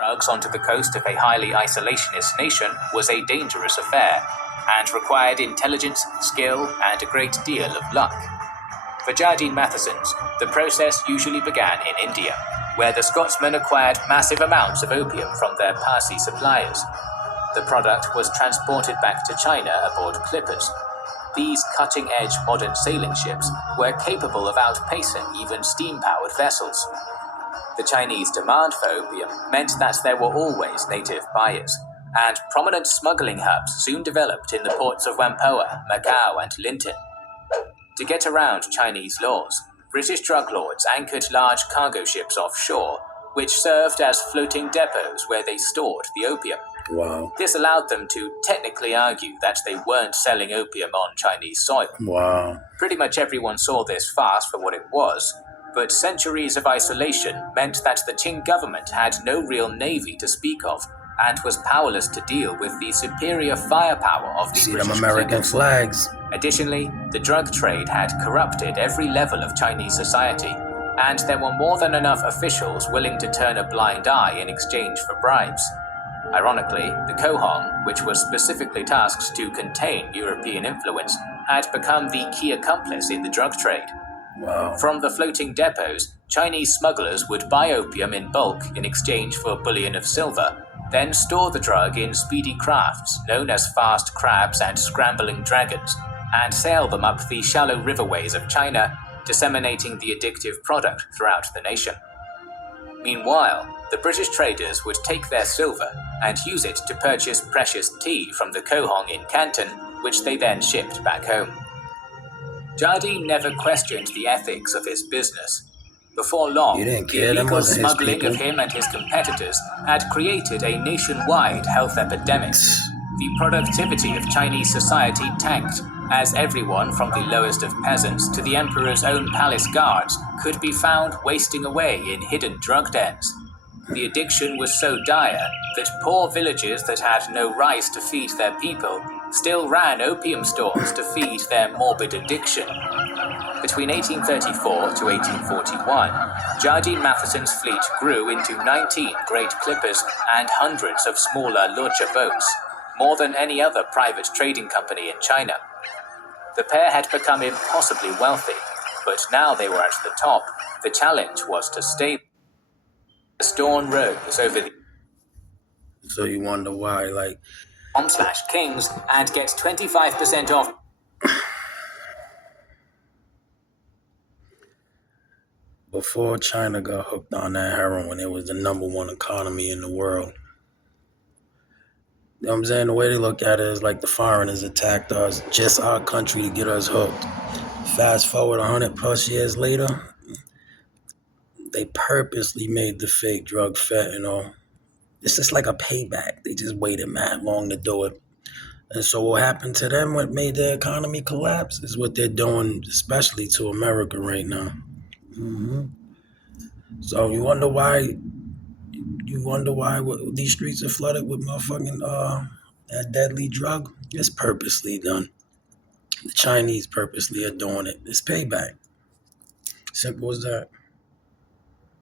Drugs onto the coast of a highly isolationist nation was a dangerous affair and required intelligence, skill, and a great deal of luck. For Jardine Matheson's, the process usually began in India, where the Scotsmen acquired massive amounts of opium from their Parsi suppliers. The product was transported back to China aboard clippers. These cutting-edge modern sailing ships were capable of outpacing even steam-powered vessels. The Chinese demand for opium meant that there were always native buyers, and prominent smuggling hubs soon developed in the ports of Whampoa, Macau, and Linton. To get around Chinese laws, British drug lords anchored large cargo ships offshore, which served as floating depots where they stored the opium. Wow. This allowed them to technically argue that they weren't selling opium on Chinese soil. Wow. Pretty much everyone saw this farce for what it was, but centuries of isolation meant that the Qing government had no real navy to speak of and was powerless to deal with the superior firepower of the See British them American clippers. flags. Additionally, the drug trade had corrupted every level of Chinese society, and there were more than enough officials willing to turn a blind eye in exchange for bribes. Ironically, the Cohong, which was specifically tasked to contain European influence, had become the key accomplice in the drug trade. Wow. From the floating depots, Chinese smugglers would buy opium in bulk in exchange for bullion of silver, then store the drug in speedy crafts known as fast crabs and scrambling dragons, and sail them up the shallow riverways of China, disseminating the addictive product throughout the nation. Meanwhile, the British traders would take their silver and use it to purchase precious tea from the Cohong in Canton, which they then shipped back home. Jardine never questioned the ethics of his business. Before long, You didn't the care, them illegal wasn't his smuggling of people. him and his competitors had created a nationwide health epidemic. The productivity of Chinese society tanked, as everyone from the lowest of peasants to the emperor's own palace guards could be found wasting away in hidden drug dens. The addiction was so dire that poor villages that had no rice to feed their people still ran opium stores to feed their morbid addiction. Between 1834 to 1841, Jardine Matheson's fleet grew into 19 great clippers and hundreds of smaller lodger boats, more than any other private trading company in China. The pair had become impossibly wealthy, but now they were at the top. The challenge was to stay. The storm rose over the So you wonder why, like, /kings and get 25% off. before China got hooked on that heroin, it was the #1 economy in the world. You know what I'm saying? The way they look at it is like the foreigners attacked us, just our country to get us hooked. Fast forward 100 plus years later, they purposely made the fake drug fentanyl. It's just like a payback. They just waited mad long to do it. And so what happened to them, what made the economy collapse, is what they're doing, especially to America right now. So you wonder why these streets are flooded with motherfucking that deadly drug? It's purposely done. The Chinese purposely are doing it. It's payback. Simple as that.